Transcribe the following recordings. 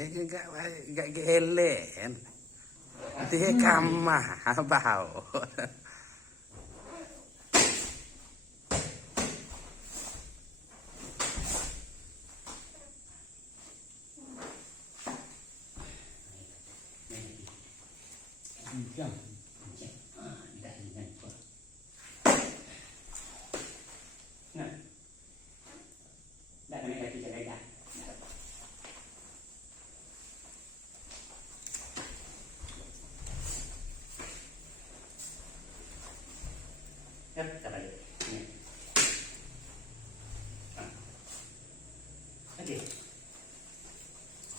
Enggak gelen. Dia kamah bau.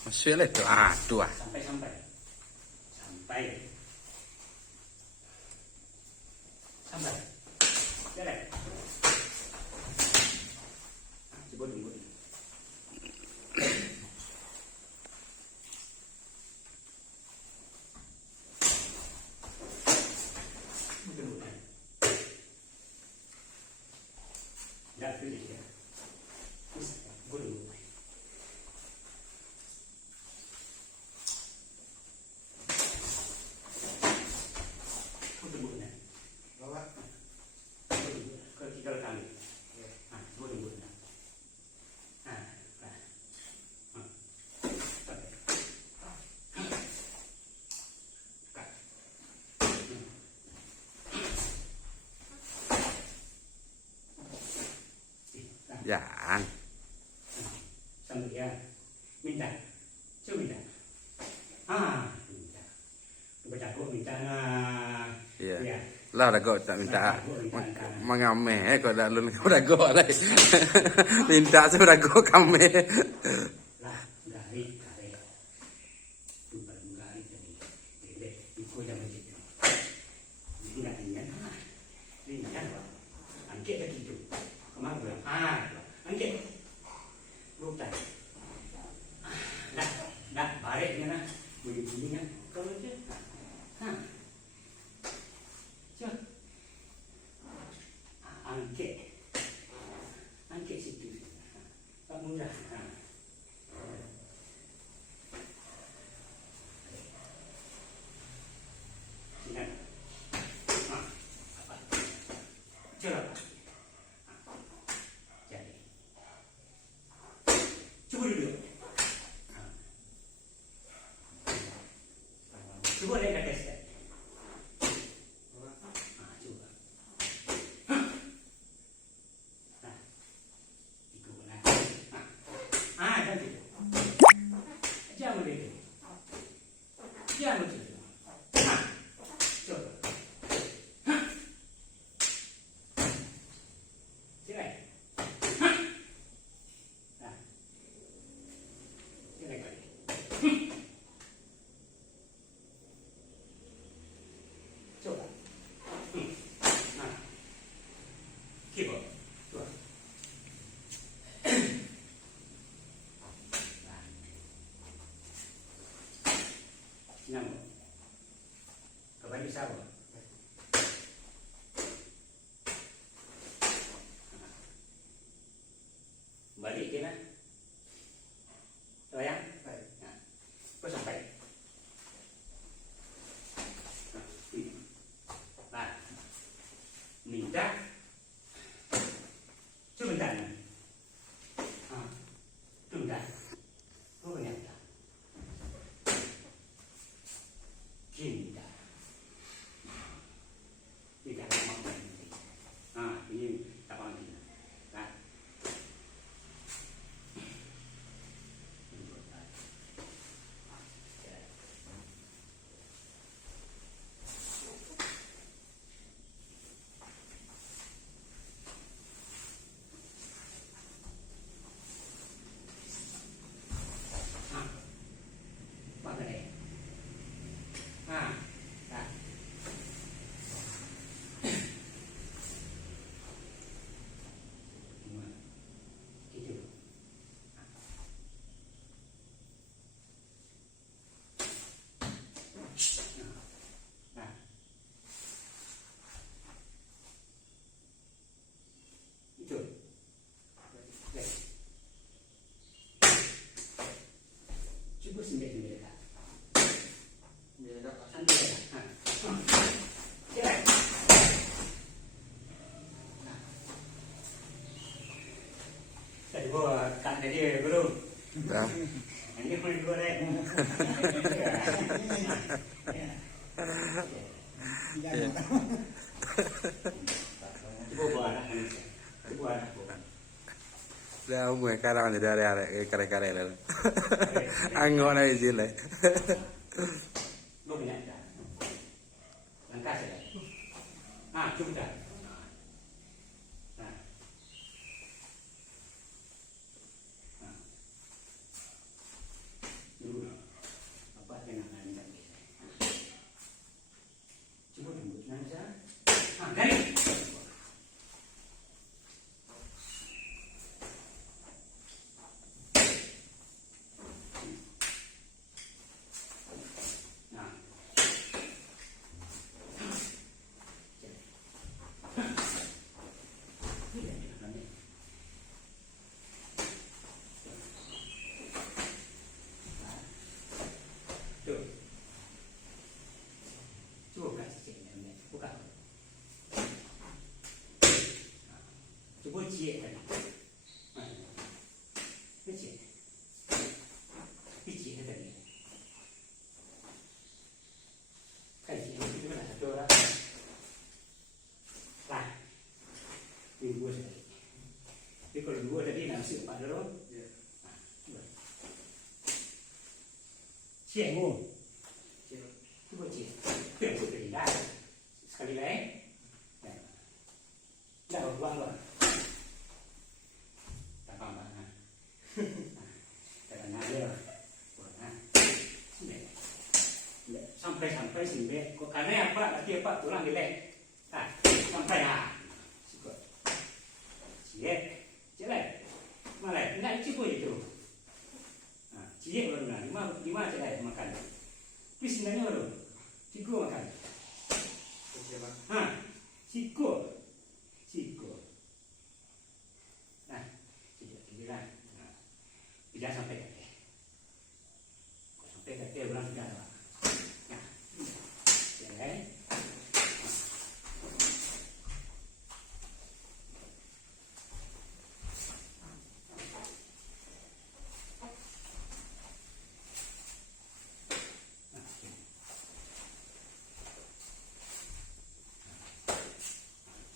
Masih lah itu, dua. Sampai. Jalan. Coba dulu. Dah pilih ya. Boleh. Jangan. Sambil ya. Minta. Coba minta. Minta. Baca kok minta nah. Iya. Lah dah kau tak minta. Mengameh kau dah lu dah kau lah. Minta sudah kau kame. Lah, gari. Tumpah gari tadi. Dede, ikut jangan gitu. Ingat. Ingat. Angkat dah gitu. Kemana? Angkat. Lupa. Dah, balik ni nak. Bunyi kan. Kalau je. Cuk. Angkat situ. Tak mudah. Ingat. Apa? Coba. Jadi. Coba dulu. Coba naik ke atas. Nyamuk. Kembali sawah. Balik dia nak. Sayang? Baik. Kau sampai. Nah. Minta. Cuba minta. Tunda. Oh, nyata. Cinta. Tidak mau berhenti. Ini tak berhenti. Nah. Cukup sini. Jangan. Coba buat lah. Coba lah. Dah umur sekarang ni dah ada kare-kare lah. Anggur lah isi lah. Lo punya dah. Langkah saja. Cukup dah. Dulu apa tengah nanti. Coba tunggu nanti. Dari. Coba kasih cek ni, buka. Coba cek tadi. Cek. Cek tadi. Kasih itu mana satu orang. Lah. Ini dua tadi. Jadi kalau dua tadi nasi apa dulu? Cek mu. Coba cek. Coba berilah. Sekali lagi. Dah buang luar. Tak apa. Karena dia. Sampai sini. Karena apa? Nanti apa? Tulang dilek. Sampai Sikut. Cek. Cek lagi. Malah. Nak cukup itu. Cek baru nak. Lima cek lagi makan. Tapi sebenarnya baru. Cikgu makan. Cikgu. Nah, tidak. Tidak sampai kata. Sampai kata orang tidak ada. Nah, jangan.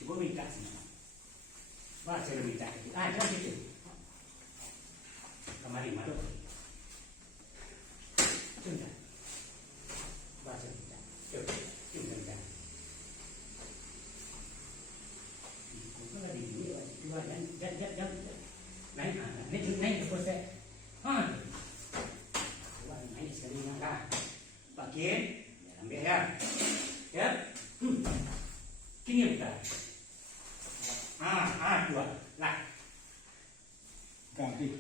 Coba minta sini. Baca minta. Jangan gitu. Kemarin malu. Tunda. Baca minta. Coba. Tunda. Kau lagi ni. Jangan. Naik ke proses. Naik sekali nak. Bagian. Ambil ya. Ya. Kini kita. Dua. Lah. Ganti.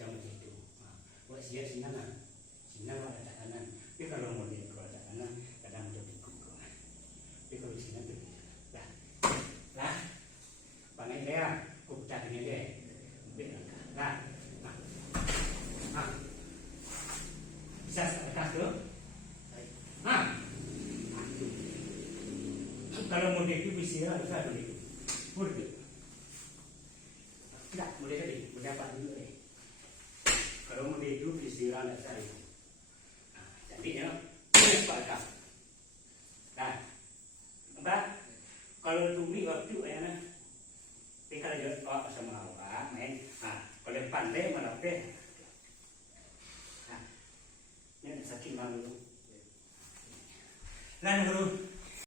Jangan begitu. Buat siap sini mana? Sini ada tekanan. Tapi kalau mau dia kalau tekanan, kadang dia bingung. Tapi kalau sini tu, lah. Pangai dia, kucak ini dia. Lah. Bisa sekat tu? Kalau mau dia bisa bisa begitu. Boleh. Tidak, boleh tadi, berdapat dulu ni. Kalau mau dia bisa tidak cari. Jadi ya, boleh pakai. Dah. Nampak? Kalau tunggu waktu ayana. Tapi kalau dia sama orang main, kalau pandai melatih. Ini sakit malu. Lalu